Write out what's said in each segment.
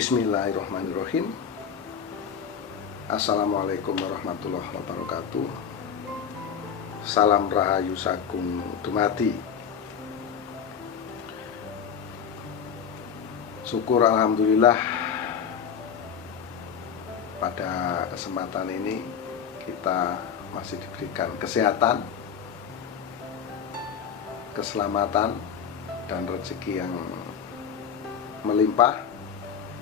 Bismillahirrahmanirrahim. Assalamualaikum warahmatullahi wabarakatuh. Salam rahayu sagung dumadi. Syukur alhamdulillah, pada kesempatan ini kita masih diberikan kesehatan, keselamatan, dan rezeki yang melimpah,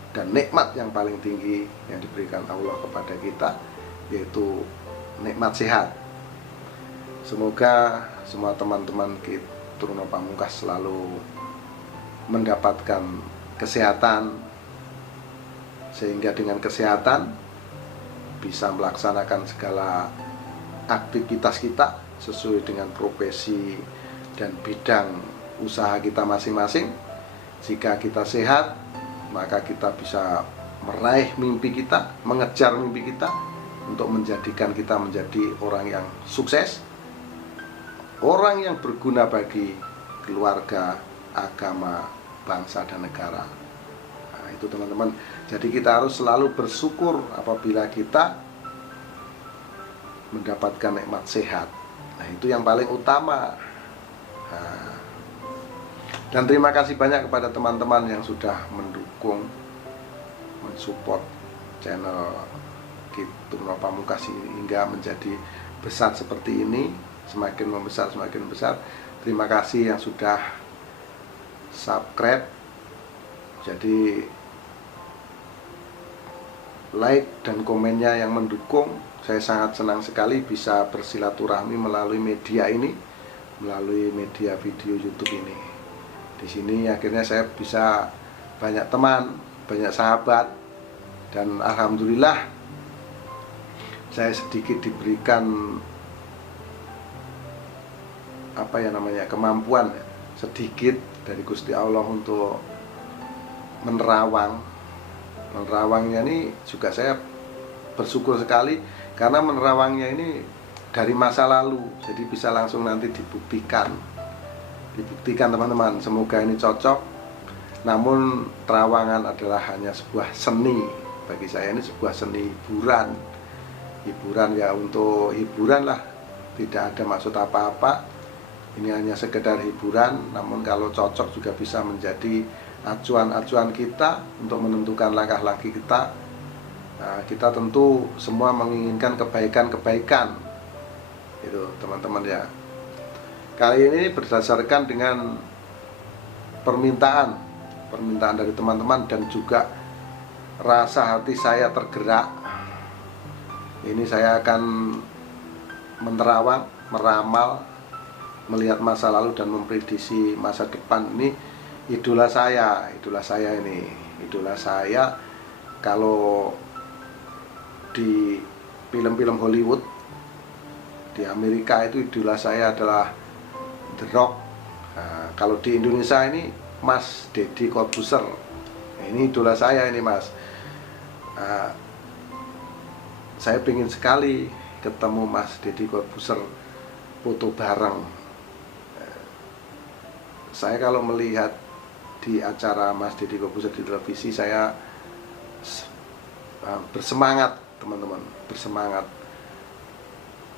dan nikmat yang paling tinggi yang diberikan Allah kepada kita, yaitu nikmat sehat. Semoga semua teman-teman Truno Pamungkas selalu mendapatkan kesehatan, sehingga dengan kesehatan bisa melaksanakan segala aktivitas kita sesuai dengan profesi dan bidang usaha kita masing-masing. Jika kita sehat, maka kita bisa meraih mimpi kita, mengejar mimpi kita, untuk menjadikan kita menjadi orang yang sukses, orang yang berguna bagi keluarga, agama, bangsa, dan negara. Nah, itu teman-teman. Jadi kita harus selalu bersyukur apabila kita mendapatkan nikmat sehat. Nah, itu yang paling utama. Nah, dan terima kasih banyak kepada teman-teman yang sudah mendukung, mensupport channel Truno Pamungkas ini hingga menjadi besar seperti ini, semakin membesar, semakin besar. Terima kasih yang sudah subscribe. Jadi like dan komennya yang mendukung. Saya sangat senang sekali bisa bersilaturahmi melalui media ini, melalui media video YouTube ini. Di sini akhirnya saya bisa banyak teman, banyak sahabat, dan alhamdulillah saya sedikit diberikan kemampuan sedikit dari Gusti Allah untuk menerawang. Menerawangnya ini juga saya bersyukur sekali, karena menerawangnya ini dari masa lalu, jadi bisa langsung nanti dibuktikan teman-teman. Semoga ini cocok. Namun terawangan adalah hanya sebuah seni. Bagi saya ini sebuah seni hiburan ya, untuk hiburan lah, tidak ada maksud apa-apa. Ini hanya sekedar hiburan. Namun kalau cocok juga bisa menjadi acuan-acuan kita untuk menentukan langkah-langkah kita. Nah, kita tentu semua menginginkan kebaikan itu teman-teman ya. Kali ini berdasarkan dengan permintaan dari teman-teman, dan juga rasa hati saya tergerak. Ini saya akan menerawang, meramal, melihat masa lalu dan memprediksi masa depan. Ini idola saya ini. Idola saya kalau di film-film Hollywood, di Amerika itu idola saya adalah The Rock. Nah, kalau di Indonesia ini Mas Deddy Corbuzier. Ini idola saya ini, Mas. Saya ingin sekali ketemu Mas Deddy Corbuzier, foto bareng. Saya kalau melihat di acara Mas Deddy Corbuzier di televisi, saya bersemangat, teman-teman, bersemangat.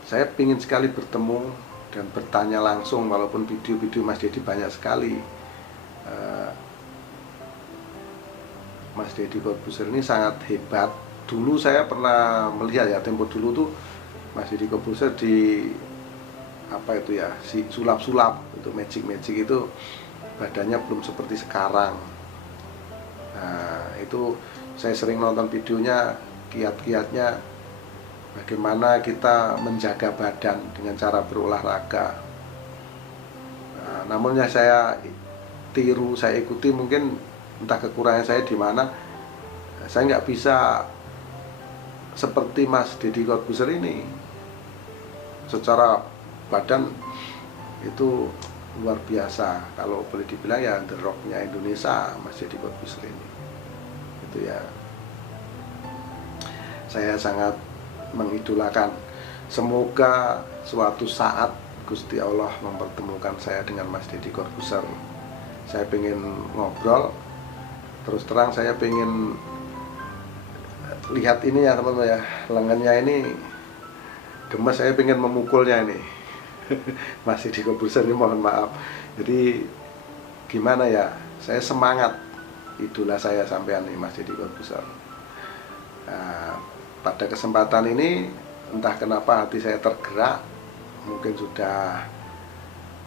Saya ingin sekali bertemu dan bertanya langsung, walaupun video-video Mas Deddy banyak sekali. Mas Deddy Corbuzier ini sangat hebat. Dulu saya pernah melihat ya, tempo dulu tuh Mas Deddy Corbuzier di si sulap-sulap itu, magic itu badannya belum seperti sekarang. Nah, itu saya sering nonton videonya, kiat-kiatnya bagaimana kita menjaga badan dengan cara berolahraga. Nah, namun yang saya tiru, saya ikuti, mungkin entah kekurangan saya di mana, saya nggak bisa seperti Mas Deddy Corbuzier ini. Secara badan itu luar biasa. Kalau boleh dibilang ya The Rock-nya Indonesia, Mas Deddy Corbuzier ini. Itu ya, saya sangat mengidolakan. Semoga suatu saat Gusti Allah mempertemukan saya dengan Mas Deddy Corbuzier. Saya pengen ngobrol Terus terang saya pengen lihat ini ya teman-teman ya, lengannya ini gemes, saya pengen memukulnya ini. Mas Deddy Corbuzier ini, mohon maaf. Jadi gimana ya, saya semangat, idola saya sampean nih, Mas Deddy Corbuzier. Nah, pada kesempatan ini entah kenapa hati saya tergerak, mungkin sudah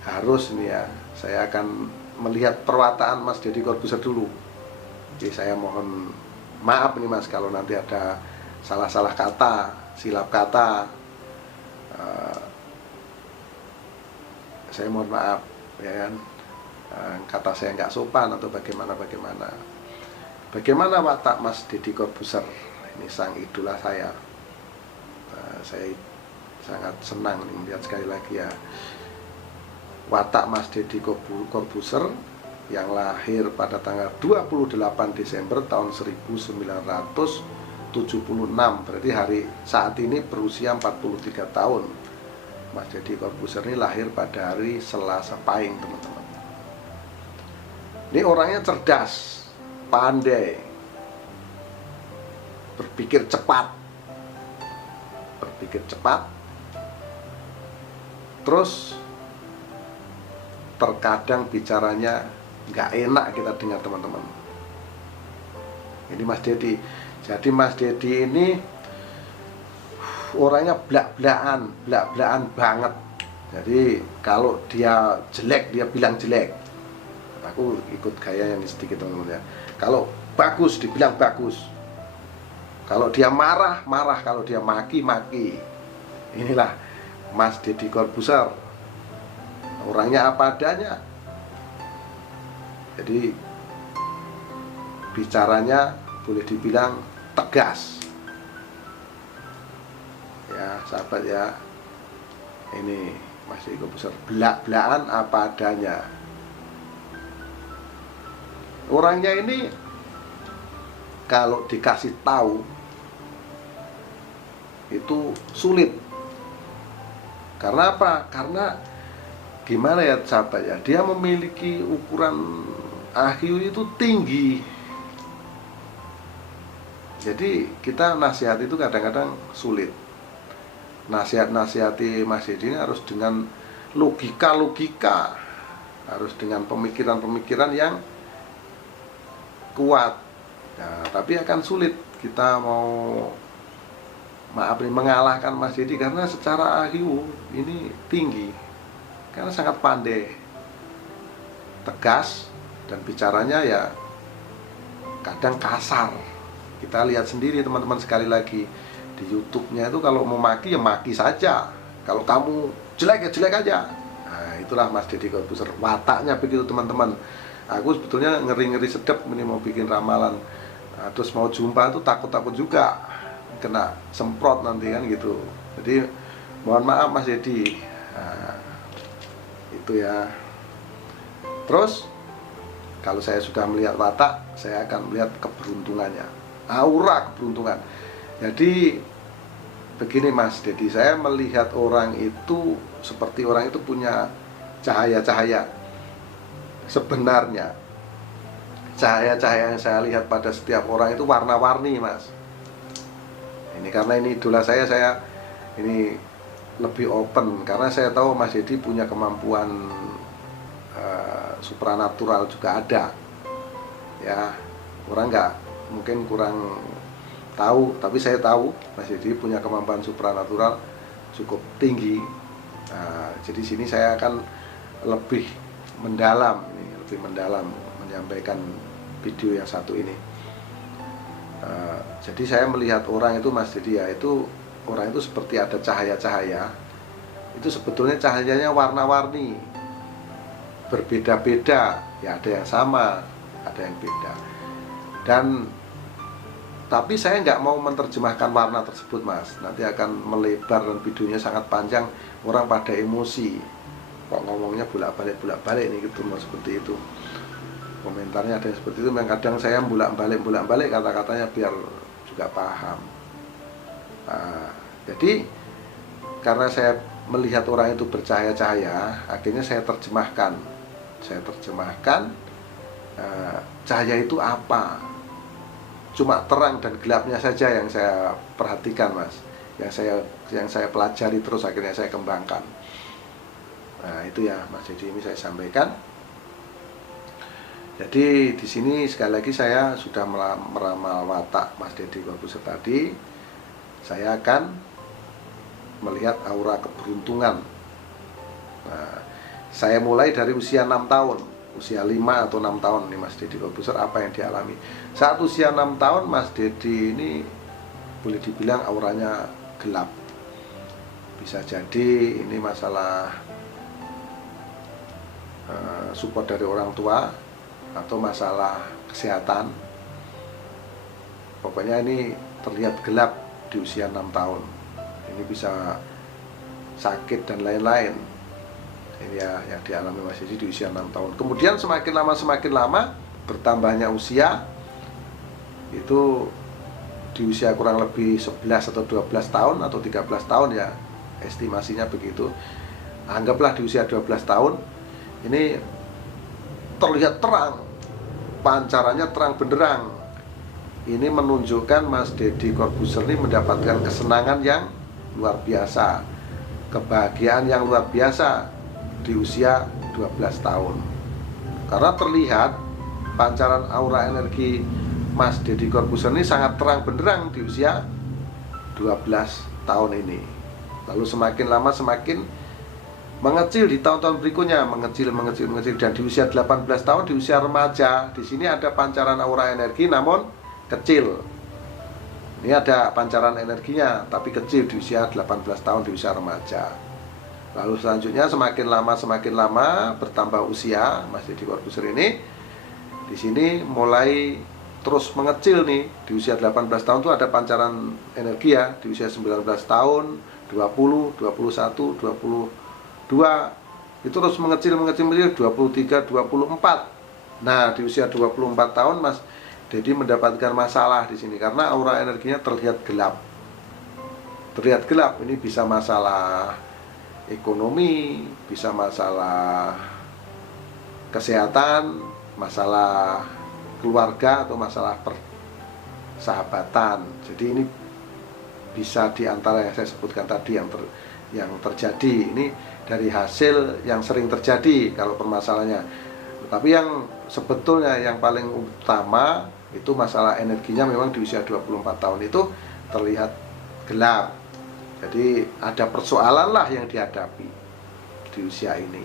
harus nih ya, saya akan melihat perwataan Mas Deddy Corbuzier dulu. Jadi saya mohon maaf nih Mas kalau nanti ada salah-salah kata, silap kata. Saya mohon maaf ya kan, kata saya nggak sopan atau bagaimana. Bagaimana watak Mas Deddy Corbuzier, ini sang idola saya. Saya sangat senang melihat sekali lagi ya watak Mas Deddy Corbuzier yang lahir pada tanggal 28 Desember tahun 1976, berarti hari saat ini berusia 43 tahun. Mas Deddy Corbuzier ini lahir pada hari Selasa Pahing, teman-teman. Ini orangnya cerdas, pandai, berpikir cepat, terus terkadang bicaranya nggak enak kita dengar, teman-teman. Ini Mas Deddy. Jadi Mas Deddy ini orangnya blak-blakan banget. Jadi kalau dia jelek, dia bilang jelek. Aku ikut gaya yang sedikit, teman-teman ya. Kalau bagus, dibilang bagus. Kalau dia marah, kalau dia maki. Inilah Mas Deddy Corbuzier. Orangnya apa adanya. Jadi bicaranya boleh dibilang tegas. Ya sahabat ya, ini Mas Deddy Corbuzier belak-belakan apa adanya. Orangnya ini kalau dikasih tahu itu sulit. Karena apa? Karena gimana ya sahabat ya, dia memiliki ukuran IQ itu tinggi. Jadi kita nasihat itu kadang-kadang sulit. Nasihat-nasihati Mas Deddy ini harus dengan logika, harus dengan pemikiran-pemikiran yang kuat. Nah, tapi akan sulit kita mau mengalahkan Mas Deddy karena secara IQ ini tinggi, karena sangat pandai, tegas, dan bicaranya ya kadang kasar. Kita lihat sendiri teman-teman, sekali lagi di YouTube-nya itu kalau mau maki ya maki saja, kalau kamu jelek ya jelek aja. Nah itulah Mas Deddy Corbuzier, wataknya begitu teman-teman. Aku sebetulnya ngeri-ngeri sedep ini mau bikin ramalan. Nah, terus mau jumpa tuh takut-takut juga kena semprot nanti kan gitu. Jadi mohon maaf Mas Deddy. Nah, itu ya. Terus kalau saya sudah melihat watak, saya akan melihat keberuntungannya, aura keberuntungan. Jadi begini Mas Deddy, saya melihat orang itu seperti orang itu punya cahaya-cahaya. Sebenarnya cahaya-cahaya yang saya lihat pada setiap orang itu warna-warni Mas. Ini karena ini idola saya ini lebih open, karena saya tahu Mas Deddy punya kemampuan supranatural juga ada. Ya, orang nggak mungkin kurang tahu, tapi saya tahu Mas Deddy punya kemampuan supranatural cukup tinggi. Nah, jadi sini saya akan lebih mendalam menyampaikan video yang satu ini. Jadi saya melihat orang itu Mas Deddy ya, itu orang itu seperti ada cahaya-cahaya. Itu sebetulnya cahayanya warna-warni, berbeda-beda. Ya ada yang sama, ada yang beda. Dan tapi saya nggak mau menerjemahkan warna tersebut Mas, nanti akan melebar dan videonya sangat panjang, orang pada emosi. Kok ngomongnya bolak-balik nih gitu Mas, seperti itu. Komentarnya ada yang seperti itu, yang kadang saya bolak-balik kata-katanya biar juga paham. Nah, jadi karena saya melihat orang itu bercahaya-cahaya, akhirnya saya terjemahkan cahaya itu apa? Cuma terang dan gelapnya saja yang saya perhatikan, Mas. Yang saya pelajari terus, akhirnya saya kembangkan. Nah, itu ya, Mas. Jadi ini saya sampaikan. Jadi di sini sekali lagi saya sudah meramal watak Mas Deddy Corbuzier tadi. Saya akan melihat aura keberuntungan. Nah, saya mulai dari usia 6 tahun. Usia 5 atau 6 tahun nih Mas Deddy Corbuzier, apa yang dialami. Saat usia 6 tahun Mas Deddy ini boleh dibilang auranya gelap. Bisa jadi ini masalah support dari orang tua atau masalah kesehatan. Pokoknya ini terlihat gelap di usia 6 tahun. Ini bisa sakit dan lain-lain. Ini ya yang dialami Mas Deddy di usia 6 tahun. Kemudian semakin lama bertambahnya usia, itu di usia kurang lebih 11 atau 12 tahun atau 13 tahun ya, estimasinya begitu. Anggaplah di usia 12 tahun ini terlihat terang, pancarannya terang benderang. Ini menunjukkan Mas Deddy Corbuzier ini mendapatkan kesenangan yang luar biasa, kebahagiaan yang luar biasa di usia 12 tahun. Karena terlihat pancaran aura energi Mas Deddy Corbuzier ini sangat terang benderang di usia 12 tahun ini. Lalu semakin lama semakin mengecil di tahun-tahun berikutnya, mengecil dan di usia 18 tahun, di usia remaja, di sini ada pancaran aura energi namun kecil. Ini ada pancaran energinya tapi kecil di usia 18 tahun, di usia remaja. Lalu selanjutnya semakin lama bertambah usia Mas Deddy Corbuzier ini, di sini mulai terus mengecil nih. Di usia 18 tahun itu ada pancaran energi ya. Di usia 19 tahun, 20, 21, 22 itu terus mengecil 23, 24. Nah, di usia 24 tahun Mas Deddy mendapatkan masalah di sini karena aura energinya terlihat gelap. Terlihat gelap, ini bisa masalah ekonomi, bisa masalah kesehatan, masalah keluarga atau masalah persahabatan. Jadi ini bisa diantara yang saya sebutkan tadi yang terjadi. Ini dari hasil yang sering terjadi kalau permasalahannya. Tapi yang sebetulnya yang paling utama itu masalah energinya memang di usia 24 tahun itu terlihat gelap. Jadi ada persoalan lah yang dihadapi di usia ini.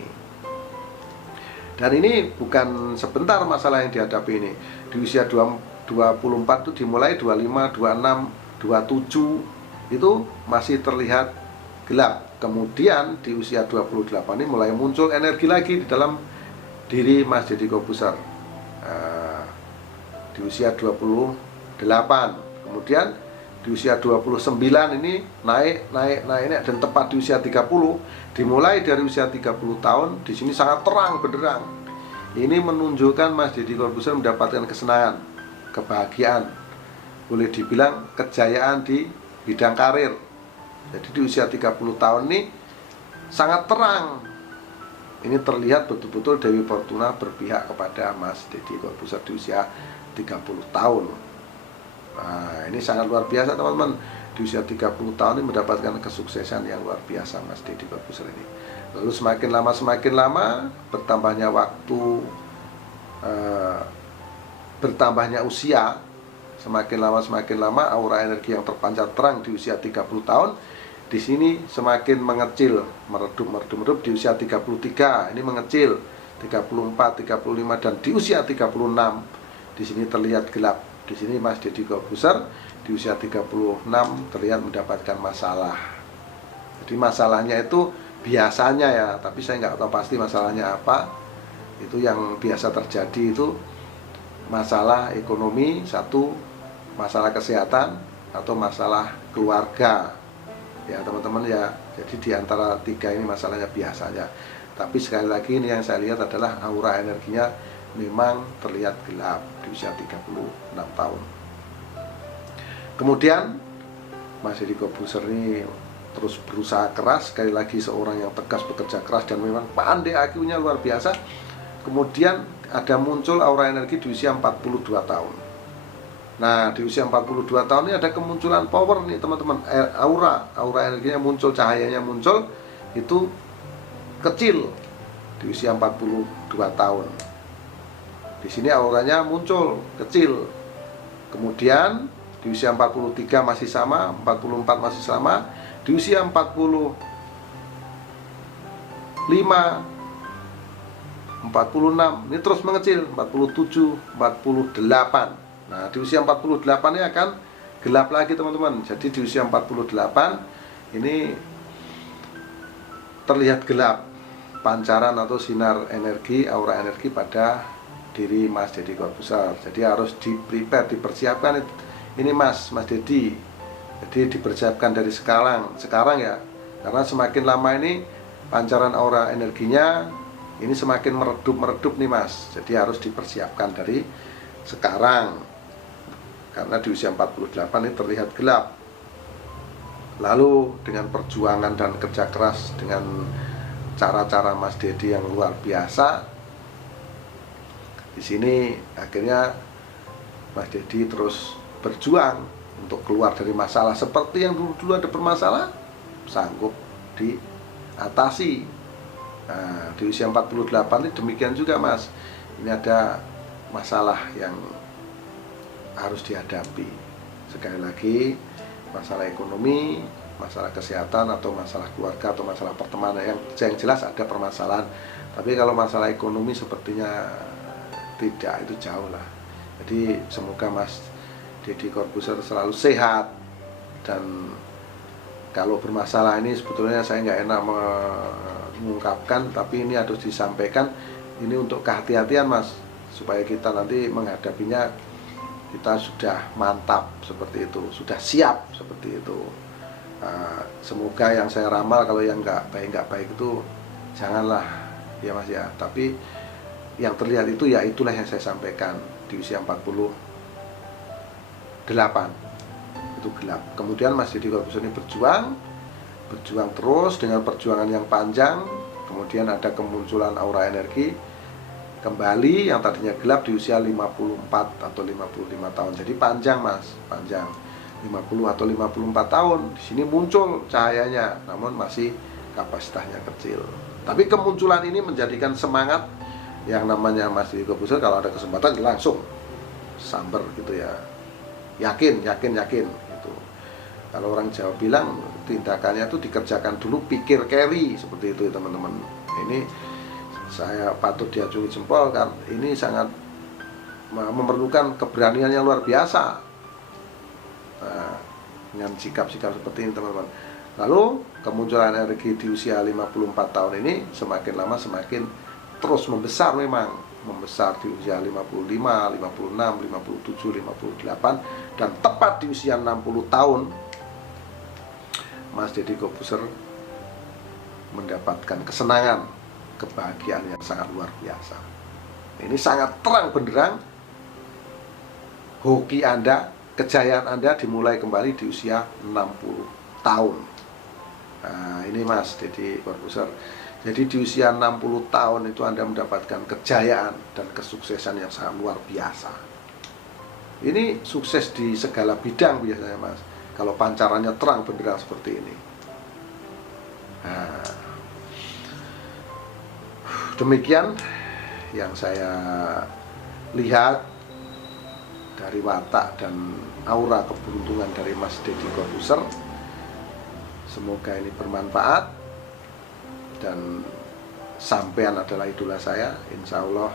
Dan ini bukan sebentar masalah yang dihadapi ini. Di usia 24 itu dimulai 25, 26, 27 itu masih terlihat gelap. Kemudian di usia 28 ini mulai muncul energi lagi di dalam diri Mas Deddy Corbuzier. Di usia 28. Kemudian di usia 29 ini naik dan tepat di usia 30, dimulai dari usia 30 tahun di sini sangat terang benderang. Ini menunjukkan Mas Deddy Corbuzier mendapatkan kesenangan, kebahagiaan, boleh dibilang kejayaan di bidang karir. Jadi di usia 30 tahun ini sangat terang. Ini terlihat betul-betul Dewi Fortuna berpihak kepada Mas Deddy Corbuzier di usia 30 tahun. Nah, ini sangat luar biasa teman-teman. Di usia 30 tahun ini mendapatkan kesuksesan yang luar biasa Mas Deddy Corbuzier ini. Lalu semakin lama bertambahnya waktu, bertambahnya usia, semakin lama aura energi yang terpancar terang di usia 30 tahun di sini semakin mengecil, meredup di usia 33 ini mengecil, 34, 35 dan di usia 36 di sini terlihat gelap. Di sini Mas Deddy Corbuzier di usia 36 terlihat mendapatkan masalah. Jadi masalahnya itu biasanya ya, tapi saya nggak tahu pasti masalahnya apa. Itu yang biasa terjadi itu masalah ekonomi satu, masalah kesehatan atau masalah keluarga. Ya teman-teman ya, jadi di antara tiga ini masalahnya biasanya. Tapi sekali lagi ini yang saya lihat adalah aura energinya memang terlihat gelap di usia 36 tahun. Kemudian Mas Deddy Corbuzier ini terus berusaha keras, sekali lagi seorang yang tegas, bekerja keras dan memang pandai IQ-nya luar biasa. Kemudian ada muncul aura energi di usia 42 tahun. Nah, di usia 42 tahun ini ada kemunculan power nih teman-teman. Aura energinya muncul, cahayanya muncul, itu kecil di usia 42 tahun. Di sini auranya muncul kecil. Kemudian di usia 43 masih sama, 44 masih sama, di usia 45, 46 ini terus mengecil, 47, 48. Nah, di usia 48 ini akan gelap lagi teman-teman. Jadi di usia 48 ini terlihat gelap pancaran atau sinar energi, aura energi pada diri Mas Deddy Corbuzier. Jadi harus di-prepare, dipersiapkan ini Mas Deddy. Jadi dipersiapkan dari sekarang ya. Karena semakin lama ini pancaran aura energinya ini semakin meredup nih Mas. Jadi harus dipersiapkan dari sekarang. Karena di usia 48 ini terlihat gelap. Lalu dengan perjuangan dan kerja keras, dengan cara-cara Mas Deddy yang luar biasa, di sini akhirnya Mas Deddy terus berjuang untuk keluar dari masalah. Seperti yang dulu ada bermasalah, sanggup diatasi. Nah, di usia 48 ini demikian juga Mas. Ini ada masalah yang harus dihadapi. Sekali lagi, masalah ekonomi, masalah kesehatan, atau masalah keluarga, atau masalah pertemanan, yang jelas ada permasalahan. Tapi kalau masalah ekonomi sepertinya tidak, itu jauh lah. Jadi semoga Mas Deddy Corbuzier selalu sehat. Dan kalau bermasalah ini sebetulnya saya nggak enak mengungkapkan, tapi ini harus disampaikan. Ini untuk kehati-hatian Mas, supaya kita nanti menghadapinya kita sudah mantap seperti itu, sudah siap seperti itu. Semoga yang saya ramal, kalau yang nggak baik itu janganlah ya Mas ya. Tapi yang terlihat itu ya itulah yang saya sampaikan. Di usia 48 itu gelap. Kemudian Mas Deddy Corbuzier ini berjuang terus dengan perjuangan yang panjang. Kemudian ada kemunculan aura energi kembali yang tadinya gelap di usia 54 atau 55 tahun. Jadi panjang Mas, panjang 50 atau 54 tahun. Di sini muncul cahayanya, namun masih kapasitasnya kecil. Tapi kemunculan ini menjadikan semangat yang namanya Mas Deddy Corbuzier. Kalau ada kesempatan langsung samber gitu ya. Yakin gitu. Kalau orang Jawa bilang tindakannya itu dikerjakan dulu, pikir carry, seperti itu ya teman-teman. Ini saya patut diacungi jempol, kan ini sangat memerlukan keberanian yang luar biasa. Nah, dengan sikap-sikap seperti ini teman-teman. Lalu kemunculan energi di usia 54 tahun ini semakin lama semakin terus membesar, memang membesar di usia 55, 56, 57, 58, dan tepat di usia 60 tahun Mas Deddy Corbuzier mendapatkan kesenangan, kebahagiaan yang sangat luar biasa. Ini sangat terang benderang hoki Anda, kejayaan Anda dimulai kembali di usia 60 tahun. Nah, ini Mas Deddy Corbuzier. Jadi di usia 60 tahun itu Anda mendapatkan kejayaan dan kesuksesan yang sangat luar biasa. Ini sukses di segala bidang biasanya Mas, kalau pancarannya terang benderang seperti ini. Nah, demikian yang saya lihat dari watak dan aura keberuntungan dari Mas Deddy Corbuzier. Semoga ini bermanfaat, dan sampean adalah idola saya. Insya Allah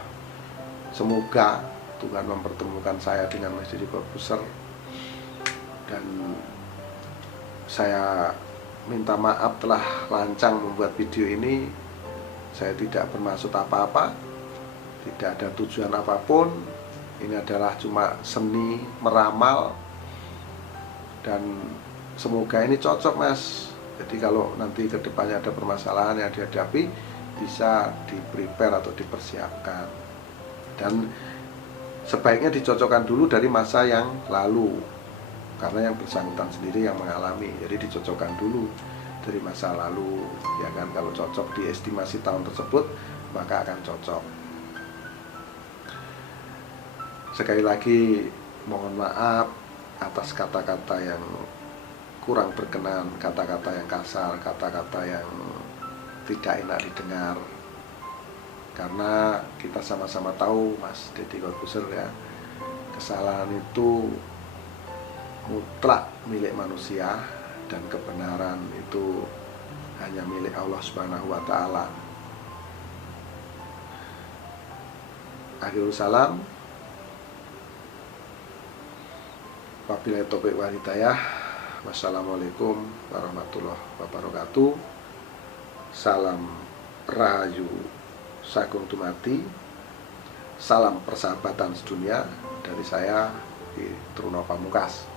semoga Tuhan mempertemukan saya dengan Mas Deddy Corbuzier. Dan saya minta maaf telah lancang membuat video ini. Saya tidak bermaksud apa-apa, tidak ada tujuan apapun. Ini adalah cuma seni meramal, dan semoga ini cocok Mas. Jadi kalau nanti kedepannya ada permasalahan yang dihadapi, bisa di-prepare atau dipersiapkan. Dan sebaiknya dicocokkan dulu dari masa yang lalu, karena yang bersangkutan sendiri yang mengalami. Jadi dicocokkan dulu dari masa lalu, ya kan. Kalau cocok di estimasi tahun tersebut, maka akan cocok. Sekali lagi mohon maaf atas kata-kata yang kurang berkenan, kata-kata yang kasar, kata-kata yang tidak enak didengar. Karena kita sama-sama tahu Mas Deddy Corbuzier ya, kesalahan itu mutlak milik manusia dan kebenaran itu hanya milik Allah Subhanahu wa Ta'ala. Akhirul salam. Wabillahi taufiq wal hidayah. Wassalamualaikum warahmatullahi wabarakatuh. Salam Rahayu Sagung Dumadi. Salam persahabatan sedunia dari saya di Truno Pamungkas.